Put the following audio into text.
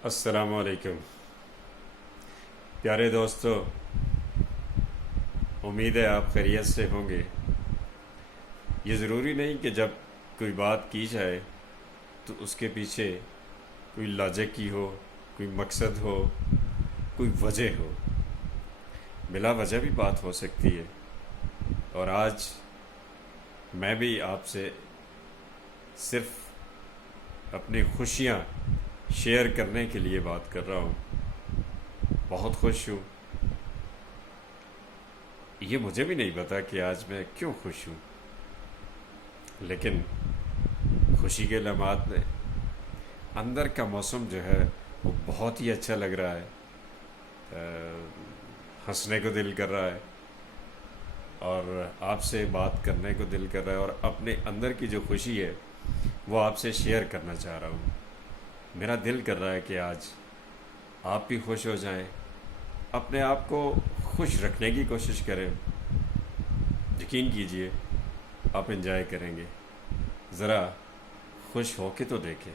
अस्सलामुअलैकुम प्यारे दोस्तों। उम्मीद है आप खैरियत से होंगे। ये ज़रूरी नहीं कि जब कोई बात की जाए तो उसके पीछे कोई लॉजिक की हो, कोई मकसद हो, कोई वजह हो। बिला वजह भी बात हो सकती है। और आज मैं भी आपसे सिर्फ अपनी खुशियाँ शेयर करने के लिए बात कर रहा हूँ। बहुत खुश हूँ। ये मुझे भी नहीं पता कि आज मैं क्यों खुश हूँ, लेकिन खुशी के लम्हात में अंदर का मौसम जो है वो बहुत ही अच्छा लग रहा है। हंसने को दिल कर रहा है और आपसे बात करने को दिल कर रहा है, और अपने अंदर की जो खुशी है वो आपसे शेयर करना चाह रहा हूँ। मेरा दिल कर रहा है कि आज आप भी खुश हो जाएं, अपने आप को खुश रखने की कोशिश करें। यकीन कीजिए आप एंजॉय करेंगे। ज़रा खुश होके तो देखें।